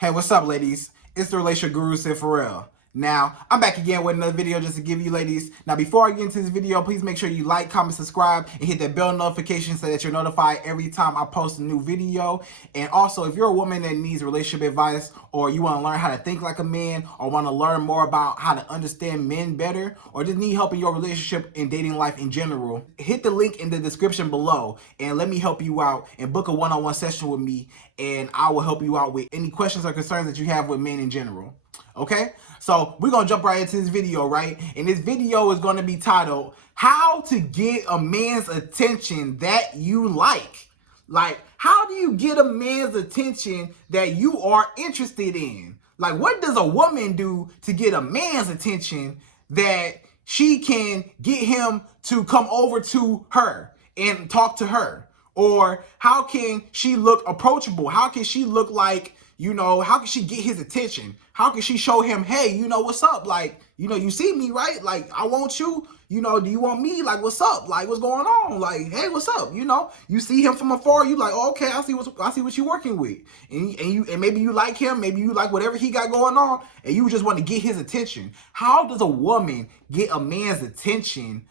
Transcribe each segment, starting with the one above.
Hey, what's up, ladies? It's the relationship guru, Sydd Ferrell. Now, I'm back again with another video just to give you ladies. Now, before I get into this video, please make sure you like, comment, subscribe, and hit that bell notification so that you're notified every time I post a new video. And also, if you're a woman that needs relationship advice, or you want to learn how to think like a man, or want to learn more about how to understand men better, or just need help in your relationship and dating life in general, hit the link in the description below and let me help you out and book a one-on-one session with me, and I will help you out with any questions or concerns that you have with men in general. Okay, so we're gonna jump right into this video, right? And this video is gonna be titled "How to Get a Man's Attention That You Like." Like, how do you get a man's attention that you are interested in? Like, what does a woman do to get a man's attention that she can get him to come over to her and talk to her? Or how can she look approachable? How can she look like, how can she get his attention? How can she show him, hey, what's up? Like, you see me, right? Like, I want you, do you want me? Like, what's up? Like, what's going on? Like, hey, what's up? You see him from afar, you like, oh, okay, I see what you're working with. And maybe you like him, maybe you like whatever he got going on, and you just want to get his attention. How does a woman get a man's attention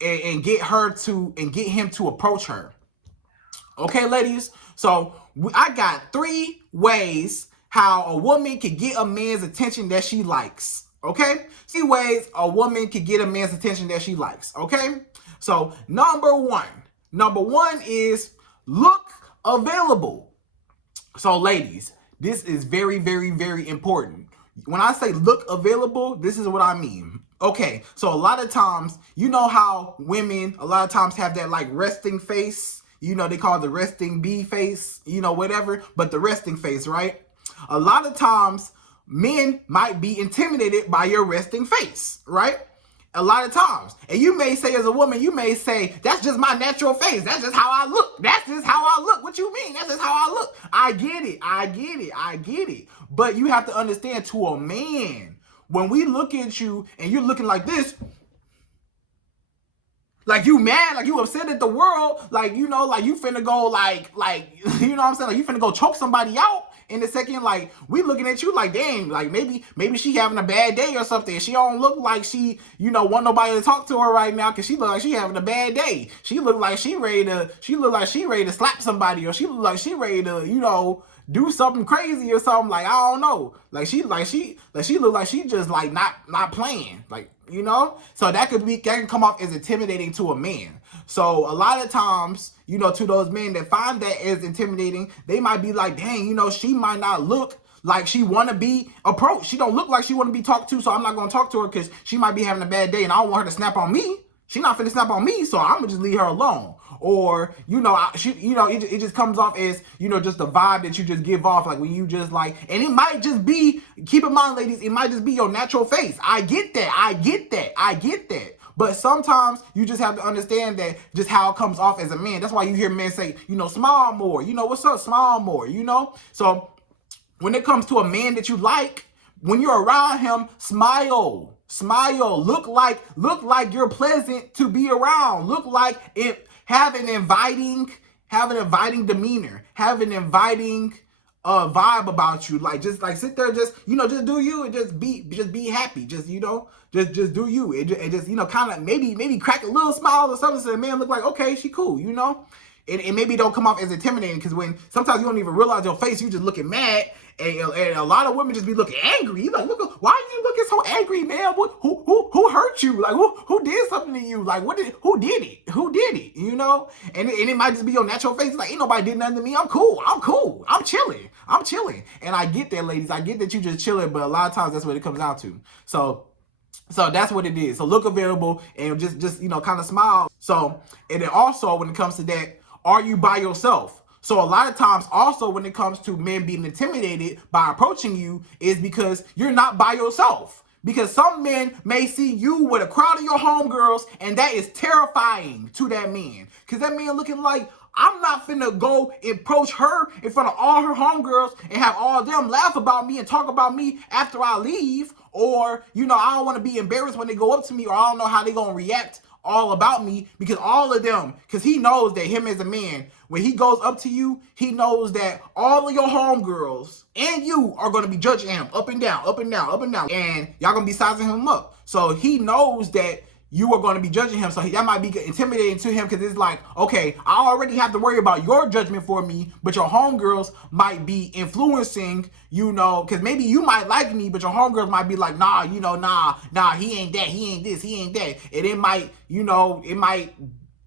and get him to approach her? Okay, ladies, so I got 3 ways how a woman can get a man's attention that she likes. Okay, 3 ways a woman can get a man's attention that she likes. Okay, so number one is look available. So ladies, this is very, very, very important. When I say look available, this is what I mean. Okay, so a lot of times, how women a lot of times have that like resting face. They call it the resting bee face, whatever, but the resting face, right? A lot of times, men might be intimidated by your resting face, right? A lot of times. And you may say, as a woman, that's just my natural face. That's just how I look. That's just how I look. What you mean? That's just how I look. I get it. But you have to understand, to a man, when we look at you and you're looking like this, like you mad, like you upset at the world, like, like you finna go like, you know what I'm saying? Like you finna go choke somebody out in a second. Like, we looking at you like, dang, like maybe she having a bad day or something. She don't look like she, want nobody to talk to her right now, because she look like she having a bad day. She look like she ready to slap somebody, or she look like she ready to, do something crazy or something. Like, I don't know. Like she look like she just like not playing. Like, so that can come off as intimidating to a man. So a lot of times, to those men that find that as intimidating, they might be like, dang, she might not look like she want to be approached. She don't look like she want to be talked to, so I'm not going to talk to her because she might be having a bad day and I don't want her to snap on me. She not finna snap on me, so I'm gonna just leave her alone. Or, it just comes off as, just the vibe that you just give off, like when you just like, and it might just be, keep in mind, ladies, it might just be your natural face. I get that. But sometimes you just have to understand that just how it comes off as a man. That's why you hear men say, smile more. What's up, smile more, So when it comes to a man that you like, when you're around him, smile. Look like you're pleasant to be around. Look like it. Have an inviting demeanor. Have an inviting vibe about you. Like, just like sit there, just just do you, and just be happy. Just just do you, and just kind of maybe crack a little smile or something, so the man look like, okay, she cool, And maybe don't come off as intimidating, because when sometimes you don't even realize your face, you just looking mad, and a lot of women just be looking angry. You like, look, why are you looking so angry, man? Who hurt you? Like, who did something to you? Like, who did it? And it might just be your natural face. Like, ain't nobody did nothing to me. I'm cool. I'm chilling. And I get that, ladies. I get that you just chilling, but a lot of times that's what it comes down to. So that's what it is. So look available and just kind of smile. So, and then also when it comes to that, are you by yourself? So a lot of times also when it comes to men being intimidated by approaching you is because you're not by yourself. Because some men may see you with a crowd of your homegirls, and that is terrifying to that man. Because that man looking like, I'm not finna go approach her in front of all her homegirls and have all of them laugh about me and talk about me after I leave. Or, I don't want to be embarrassed when they go up to me, or I don't know how they gonna react all about me, because all of them, because he knows that him as a man, when he goes up to you, he knows that all of your homegirls and you are going to be judging him up and down, up and down, up and down, and y'all going to be sizing him up. So he knows that you are going to be judging him. So that might be intimidating to him, because it's like, okay, I already have to worry about your judgment for me, but your homegirls might be influencing, because maybe you might like me, but your homegirls might be like, nah, nah, he ain't that, he ain't this, he ain't that. And it might,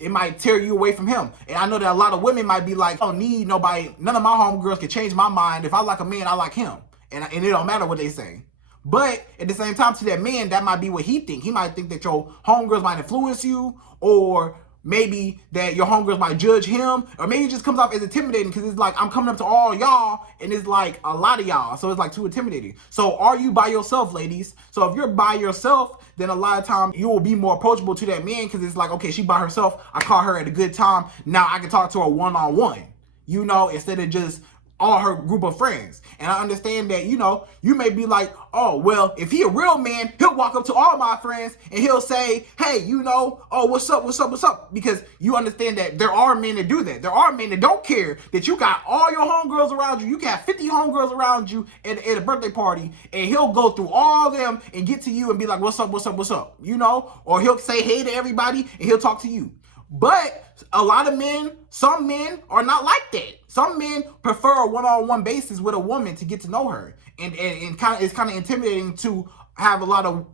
it might tear you away from him. And I know that a lot of women might be like, I don't need nobody, none of my homegirls can change my mind. If I like a man, I like him. And it don't matter what they say. But at the same time, to that man, that might be what he think. He might think that your homegirls might influence you, or maybe that your homegirls might judge him, or maybe it just comes off as intimidating, because it's like, I'm coming up to all y'all, and it's like a lot of y'all, so it's like too intimidating. So are you by yourself, ladies? So if you're by yourself, then a lot of times you will be more approachable to that man, because it's like, okay, she by herself, I caught her at a good time, now I can talk to her one-on-one, instead of just all her group of friends. And I understand that, you may be like, oh, well, if he a real man, he'll walk up to all my friends and he'll say, hey, oh, what's up? Because you understand that there are men that do that. There are men that don't care that you got all your homegirls around you. You got 50 homegirls around you at a birthday party, and he'll go through all of them and get to you and be like, what's up? Or he'll say hey to everybody and he'll talk to you. But a lot of men, some men are not like that. Some men prefer a one-on-one basis with a woman to get to know her, and it's kind of intimidating to have a lot of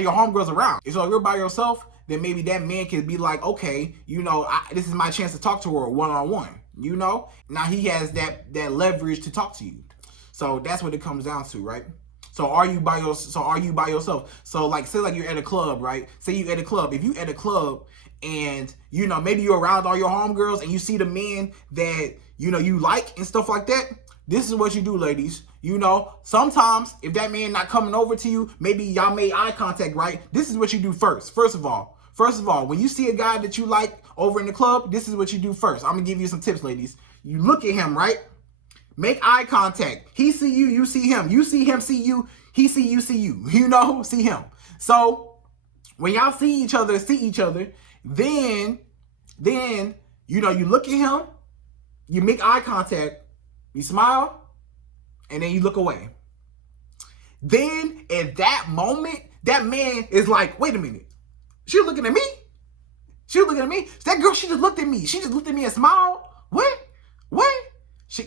your homegirls around. So if you're by yourself, then maybe that man can be like, okay, this is my chance to talk to her one-on-one. Now he has that leverage to talk to you. So that's what it comes down to, right? So are you by yourself? So like, say like you're at a club, right? Say you at a club. If you at a club and maybe you're around all your homegirls and you see the men that you like and stuff like that, this is what you do, ladies. Sometimes if that man not coming over to you, maybe y'all made eye contact, right? This is what you do first. First of all, when you see a guy that you like over in the club, this is what you do first. I'm gonna give you some tips, ladies. You look at him, right? Make eye contact. He see you, you see him. You see him, see you. He see you, see you. See him. So when y'all see each other, then you look at him, you make eye contact, you smile, and then you look away. Then at that moment, that man is like, wait a minute, she looking at me? That girl, she just looked at me. She just looked at me and smiled. What?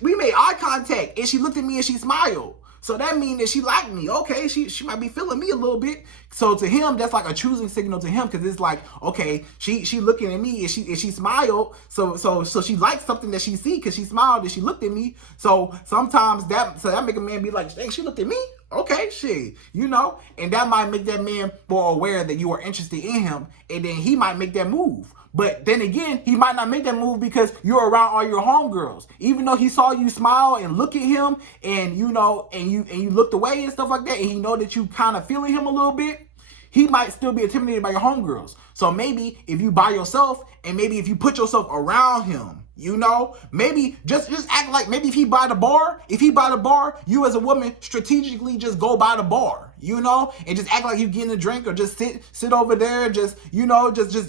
We made eye contact and she looked at me and she smiled. So that means that she liked me. Okay, she might be feeling me a little bit. So to him, that's like a choosing signal to him, because it's like, okay, she looking at me and she smiled. So she liked something that she see, because she smiled and she looked at me. So sometimes that make a man be like, dang, she looked at me. Okay, shit, and that might make that man more aware that you are interested in him, and then he might make that move. But then again, he might not make that move because you're around all your homegirls. Even though he saw you smile and look at him, and and you looked away and stuff like that, and he know that you kind of feeling him a little bit, he might still be intimidated by your homegirls. So maybe if you by yourself, and maybe if you put yourself around him, maybe just act like, maybe if he by the bar, you as a woman strategically just go by the bar, and just act like you getting a drink, or just sit over there, just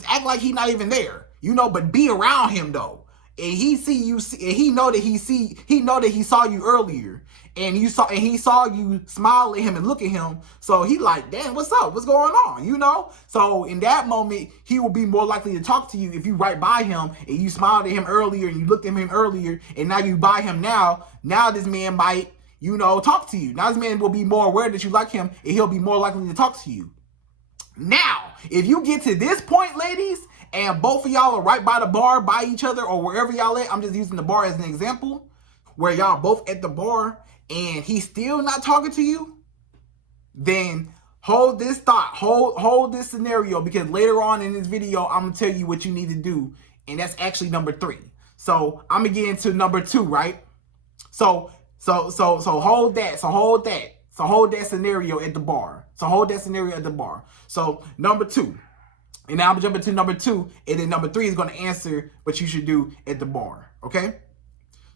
act like he not even there, but be around him though. And he see you, and he know that he saw you earlier, and he saw you smile at him and look at him. So he like, damn, what's up? What's going on? So in that moment, he will be more likely to talk to you if you right by him and you smiled at him earlier and you looked at him earlier, and now you by him now. Now this man might, talk to you. Now this man will be more aware that you like him, and he'll be more likely to talk to you. Now, if you get to this point, ladies, and both of y'all are right by the bar, by each other, or wherever y'all at, I'm just using the bar as an example, where y'all both at the bar and he's still not talking to you, then hold this thought, hold this scenario, because later on in this video, I'm gonna tell you what you need to do, and that's actually number 3. So I'm gonna get into number 2, right? So hold that. So hold that scenario at the bar. So number 2. And now I'm jumping to number 2, and then number 3 is going to answer what you should do at the bar. Okay?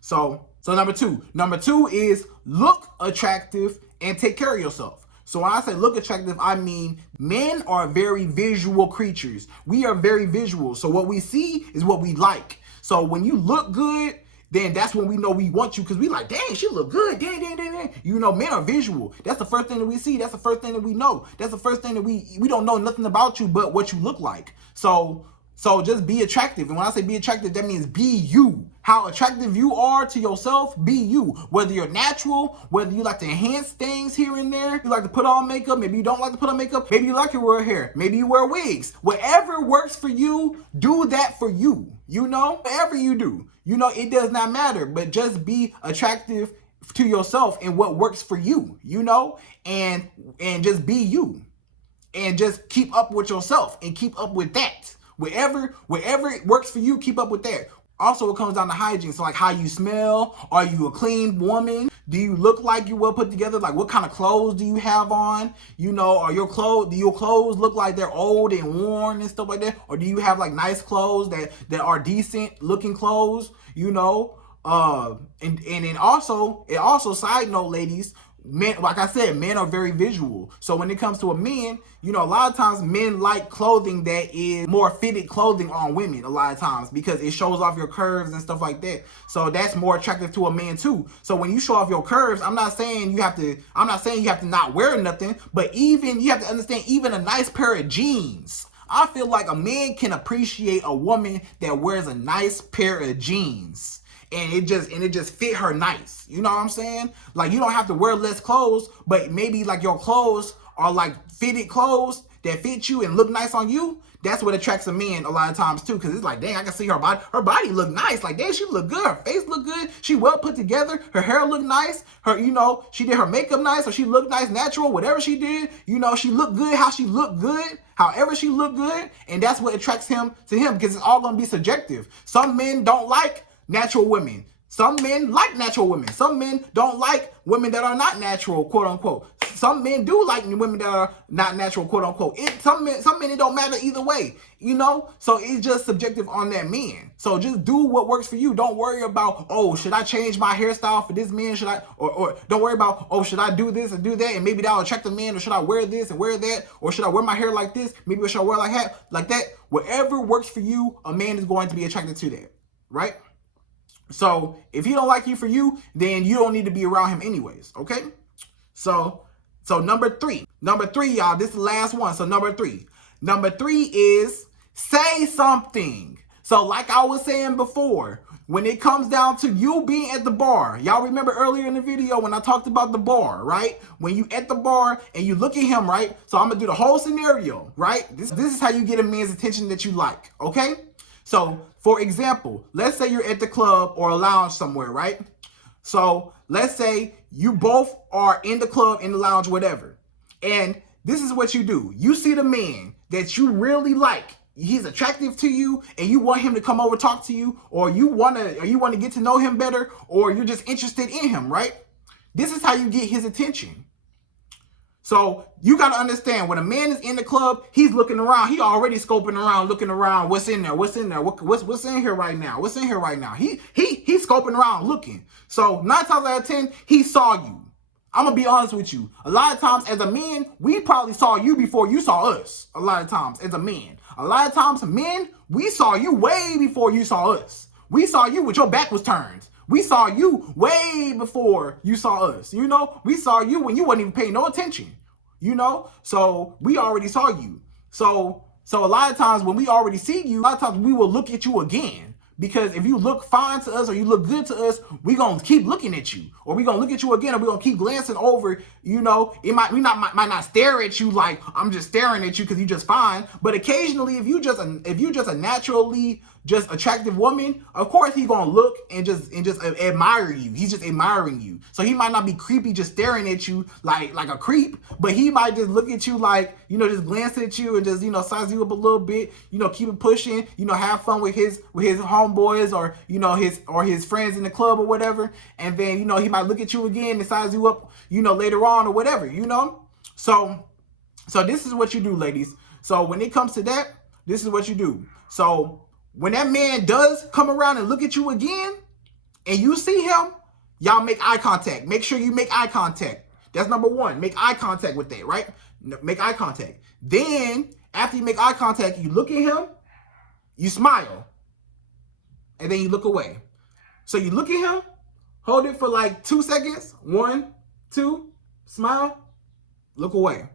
So number 2. Number 2 is look attractive and take care of yourself. So when I say look attractive, I mean men are very visual creatures. We are very visual. So what we see is what we like. So when you look good, then that's when we know we want you, because we like, dang, she look good. Dang, dang, dang, dang. You know, men are visual. That's the first thing that we see. That's the first thing that we know. That's the first thing that we don't know nothing about you but what you look like. So just be attractive. And when I say be attractive, that means be you. How attractive you are to yourself, be you. Whether you're natural, whether you like to enhance things here and there, you like to put on makeup, maybe you don't like to put on makeup, maybe you like to wear hair, maybe you wear wigs. Whatever works for you, do that for you. You know, whatever you do, you know, it does not matter, but just be attractive to yourself and what works for you, you know, and just be you, and just keep up with yourself and keep up with that. Wherever it works for you, keep up with that. Also, it comes down to hygiene. So like how you smell. Are you a clean woman? Do you look like you're well put together? Like what kind of clothes do you have on? You know, do your clothes look like they're old and worn and stuff like that? Or do you have like nice clothes that are decent looking clothes? You know, and then also side note, ladies, men, like I said, men are very visual. So when it comes to a man, you know, a lot of times men like clothing that is more fitted clothing on women a lot of times, because it shows off your curves and stuff like that. So that's more attractive to a man too. So when you show off your curves, I'm not saying you have to not wear nothing, but even you have to understand, even a nice pair of jeans. I feel like a man can appreciate a woman that wears a nice pair of jeans. And it just fit her nice. You know what I'm saying? Like, you don't have to wear less clothes, but maybe like your clothes are like fitted clothes that fit you and look nice on you. That's what attracts a man a lot of times too, because it's like, dang, I can see her body. Her body look nice. Like, dang, she look good. Her face look good. She well put together. Her hair look nice. Her, you know, she did her makeup nice, or she looked nice, natural, whatever she did. You know, she looked good how she looked good. However she looked good. And that's what attracts him to him, because it's all going to be subjective. Some men don't like natural women. Some men like natural women. Some men don't like women that are not natural, quote unquote. Some men do like women that are not natural, quote unquote. Some men it don't matter either way, you know? So it's just subjective on that man. So just do what works for you. Don't worry about, oh, should I change my hairstyle for this man? Should I, or don't worry about, oh, should I do this and do that? And maybe that'll attract a man, or should I wear this and wear that? Or should I wear my hair like this? Maybe should I wear like that? Whatever works for you, a man is going to be attracted to that, right? So if he don't like you for you, then you don't need to be around him anyways, okay? So number three, y'all, this is the last one. So number three is say something. So like I was saying before, when it comes down to you being at the bar, y'all remember earlier in the video when I talked about the bar, right? When you at the bar and you look at him, right? So I'm gonna do the whole scenario, right? This is how you get a man's attention that you like, okay? So, for example, let's say you're at the club or a lounge somewhere, right? So, let's say you both are in the club, in the lounge, whatever. And this is what you do. You see the man that you really like. He's attractive to you, and you want him to come over talk to you, or you want to get to know him better, or you're just interested in him, right? This is how you get his attention. So you got to understand, when a man is in the club, he's looking around. He already scoping around, looking around. What's in there? What's in there? What's in here right now? What's in here right now? He's scoping around, looking. So 9 times out of 10, he saw you. I'm gonna be honest with you. A lot of times, as a man, we probably saw you before you saw us. A lot of times, as a man, men, we saw you way before you saw us. We saw you with your back was turned. We saw you way before you saw us, you know? We saw you when you wasn't even paying no attention, you know? So we already saw you. So a lot of times when we already see you, a lot of times we will look at you again. Because if you look fine to us or you look good to us, we gonna keep looking at you. Or we gonna look at you again, or we gonna keep glancing over, you know? It might not stare at you like I'm just staring at you because you just fine. But occasionally, if you just a naturally just attractive woman, of course he's gonna look and just admire you. He's just admiring you. So he might not be creepy just staring at you like a creep, but he might just look at you like, you know, just glance at you and just, you know, size you up a little bit, you know, keep it pushing, you know, have fun with his homeboys, or, you know, his friends in the club or whatever. And then, you know, he might look at you again and size you up, you know, later on or whatever, you know? So this is what you do, ladies. So when it comes to that, this is what you do. So when that man does come around and look at you again, and you see him, y'all make eye contact. Make sure you make eye contact. That's number one. Make eye contact with that, right? Make eye contact. Then, after you make eye contact, you look at him, you smile, and then you look away. So you look at him, hold it for like 2 seconds. 1, 2, smile, look away.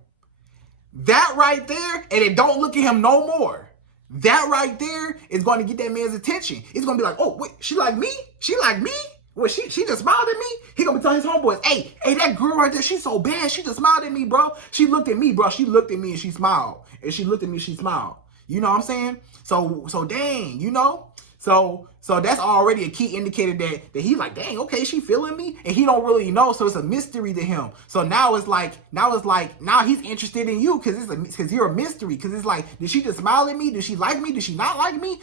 That right there, and then don't look at him no more. That right there is going to get that man's attention. It's going to be like, oh, wait, she like me? She like me? Well, she just smiled at me? He going to be telling his homeboys, hey, that girl right there, she's so bad. She just smiled at me, bro. She looked at me, bro. She looked at me and she smiled. And she looked at me, she smiled. You know what I'm saying? So dang, you know? So that's already a key indicator that he's like, dang, okay, she feeling me, and he don't really know, so it's a mystery to him. So now he's interested in you because you're a mystery. Because it's like, did she just smile at me? Did she like me? Did she not like me?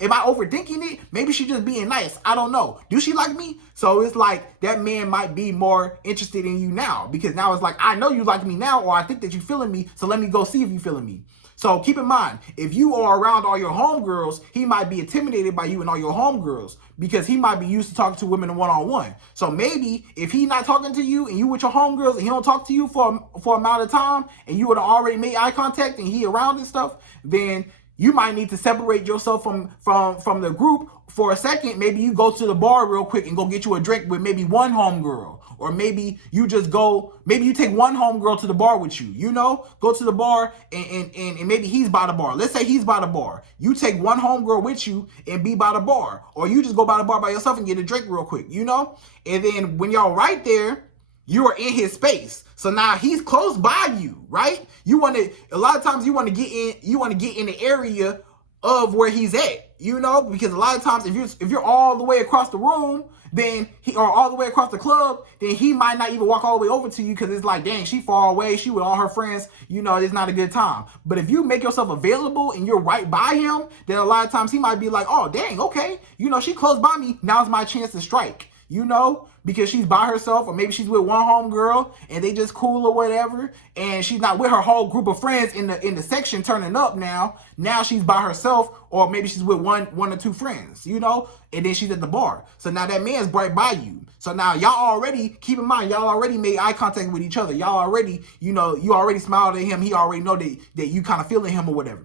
Am I overthinking it? Maybe she just being nice. I don't know. Do she like me? So it's like that man might be more interested in you now, because now it's like, I know you like me now, or I think that you feeling me. So let me go see if you feeling me. So keep in mind, if you are around all your homegirls, he might be intimidated by you and all your homegirls, because he might be used to talking to women one-on-one. So maybe if he not talking to you and you with your homegirls and he don't talk to you for amount of time, and you would have already made eye contact and he around and stuff, then you might need to separate yourself from the group for a second. Maybe you go to the bar real quick and go get you a drink with maybe one homegirl. Or maybe you just maybe you take one homegirl to the bar with you, you know? Go to the bar and maybe he's by the bar. Let's say he's by the bar. You take one homegirl with you and be by the bar. Or you just go by the bar by yourself and get a drink real quick, you know? And then when y'all right there, you are in his space. So now he's close by you, right? A lot of times you want to get in the area of where he's at, you know? Because a lot of times if you're all the way across the room, then or all the way across the club, then he might not even walk all the way over to you, because it's like, dang, she far away, she with all her friends, you know, it's not a good time. But if you make yourself available and you're right by him, then a lot of times he might be like, oh, dang, okay, you know, she close by me, now's my chance to strike, you know, because she's by herself, or maybe she's with one homegirl and they just cool or whatever, and she's not with her whole group of friends in the section turning up now. Now she's by herself, or maybe she's with one or two friends, you know, and then she's at the bar. So now that man's right by you. So now y'all already, keep in mind, y'all already made eye contact with each other. Y'all already, you know, you already smiled at him. He already know that you kind of feeling him or whatever.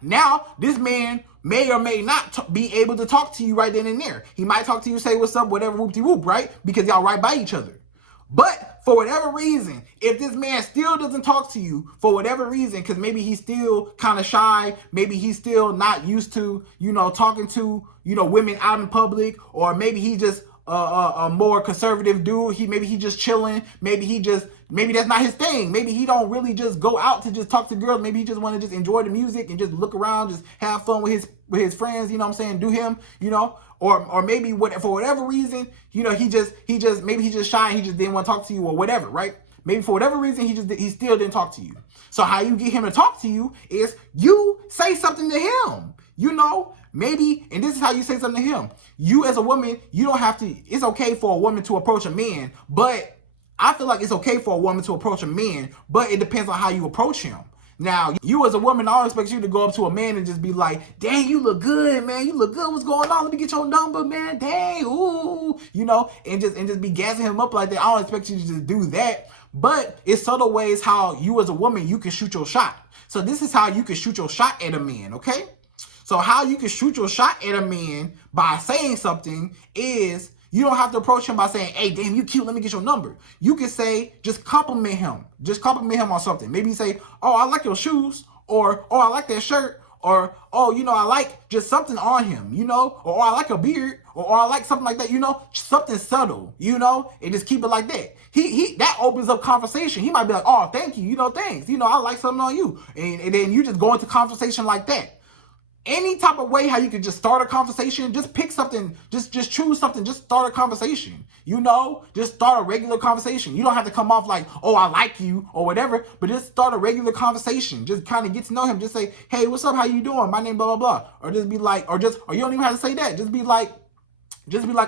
Now, this man may or may not be able to talk to you right then and there. He might talk to you, say what's up, whatever, whoop-de-whoop, right? Because y'all right by each other. But for whatever reason, if this man still doesn't talk to you, for whatever reason, because maybe he's still kind of shy, maybe he's still not used to, you know, talking to, you know, women out in public, or maybe he just a more conservative dude. Maybe he just chilling. Maybe that's not his thing. Maybe he don't really just go out to just talk to girls. Maybe he just want to just enjoy the music and just look around, just have fun with his friends. You know what I'm saying? Do him, you know, or maybe for whatever reason, you know, maybe he just shy and he just didn't want to talk to you or whatever, right? Maybe for whatever reason, he still didn't talk to you. So how you get him to talk to you is you say something to him, you know. Maybe, and this is how you say something to him. You as a woman, you don't have to, it's okay for a woman to approach a man, but I feel like it's okay for a woman to approach a man, but it depends on how you approach him. Now, you as a woman, I don't expect you to go up to a man and just be like, dang, you look good, man. You look good. What's going on? Let me get your number, man. Dang, ooh, you know, and just be gassing him up like that. I don't expect you to just do that. But it's subtle ways how you as a woman, you can shoot your shot. So this is how you can shoot your shot at a man, okay? So how you can shoot your shot at a man by saying something is, you don't have to approach him by saying, hey, damn, you cute, let me get your number. You can say, just compliment him. Just compliment him on something. Maybe you say, oh, I like your shoes, or, oh, I like that shirt, or, oh, you know, I like just something on him, you know, or, oh, I like a beard, or, I like something like that, you know, something subtle, you know, and just keep it like that. That opens up conversation. He might be like, oh, thank you, you know, thanks, you know, I like something on you. And then you just go into conversation like that. Any type of way how you can just start a conversation, just pick something, just choose something, just start a conversation, you know, just start a regular conversation. You don't have to come off like, oh, I like you or whatever, but just start a regular conversation. Just kind of get to know him. Just say, hey, what's up? How you doing? My name, blah, blah, blah. Or just be like, or you don't even have to say that. Just be like,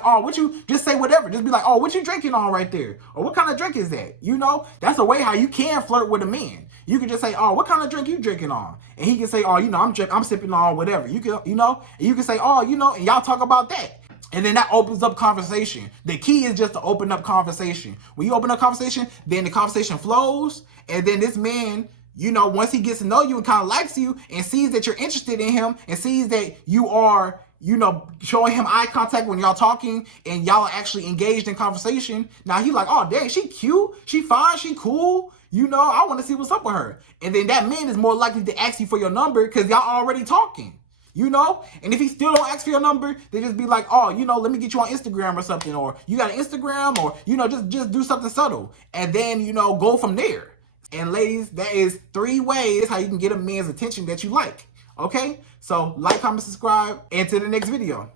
oh, just say whatever. Just be like, oh, what you drinking on right there? Or what kind of drink is that? You know, that's a way how you can flirt with a man. You can just say, oh, what kind of drink you drinking on? And he can say, oh, you know, I'm sipping on whatever. You can, you know, and you can say, oh, you know, and y'all talk about that. And then that opens up conversation. The key is just to open up conversation. When you open up conversation, then the conversation flows. And then this man, you know, once he gets to know you and kind of likes you and sees that you're interested in him and sees that you are, you know, showing him eye contact when y'all talking and y'all are actually engaged in conversation. Now he like, oh, dang, she cute, she fine, she cool. You know, I want to see what's up with her. And then that man is more likely to ask you for your number because y'all already talking. You know, and if he still don't ask for your number, they just be like, oh, you know, let me get you on Instagram or something, or you got an Instagram, or, you know, just do something subtle, and then, you know, go from there. And ladies, that is 3 ways how you can get a man's attention that you like. Okay, so like, comment, subscribe, and to the next video.